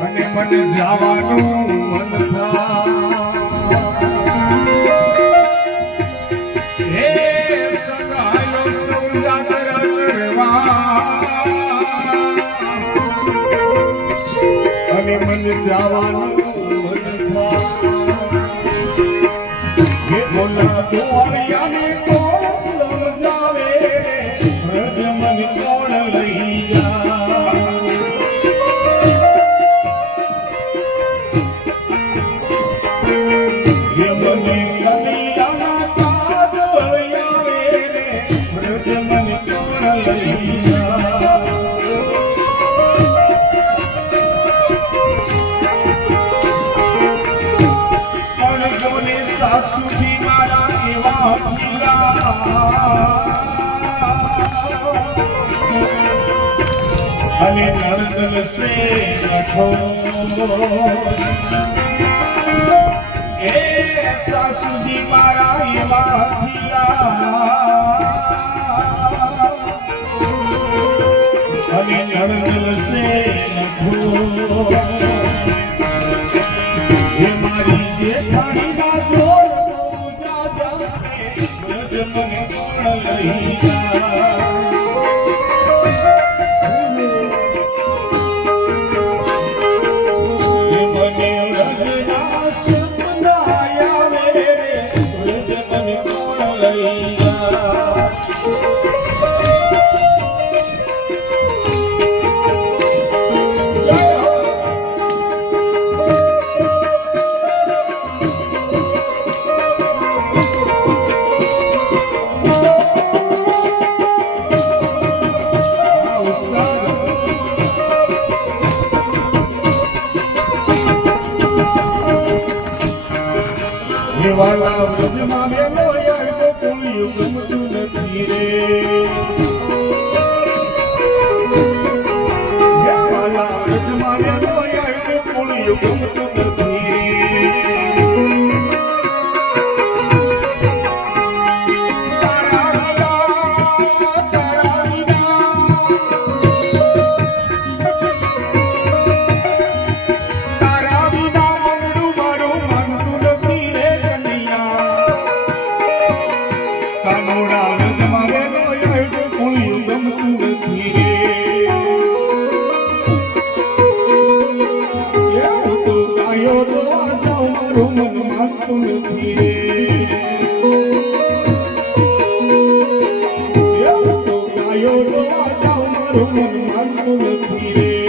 અને મને જવાનું મન હે સગાયો સૌ જાત્રા કરવા અને મને જવાનું મન હે બોલા દોરિયાને કોણ સમજાવે વ્રજ મન કોણ લઈ સાસુજી મારા એવા અને નર્દન સે લખો એ સાસુજી મારા એવા અને નર્દન સે લખો એ મારી જેઠાણી ના જોડ મને કોણ લઈ મને રજના સપનાયા રે મને કોણ લઈ વાલા વ્રજમાં મેલો યાર કોઈ ગમતું નથી રે વાલા વ્રજમાં મેલો યાર કોઈ ગમતું નથી તારા વિના મનડું મારું માનતું નથી કાનોડા રજમાં વેલો યાર કોઈ ગમતું નથી રે એવું તો ગાયો તો આ જાઉં મારું મન માનતું નથી રે એવું તો ગાયો તો આ જાઉં મારું મન માનતું નથી રે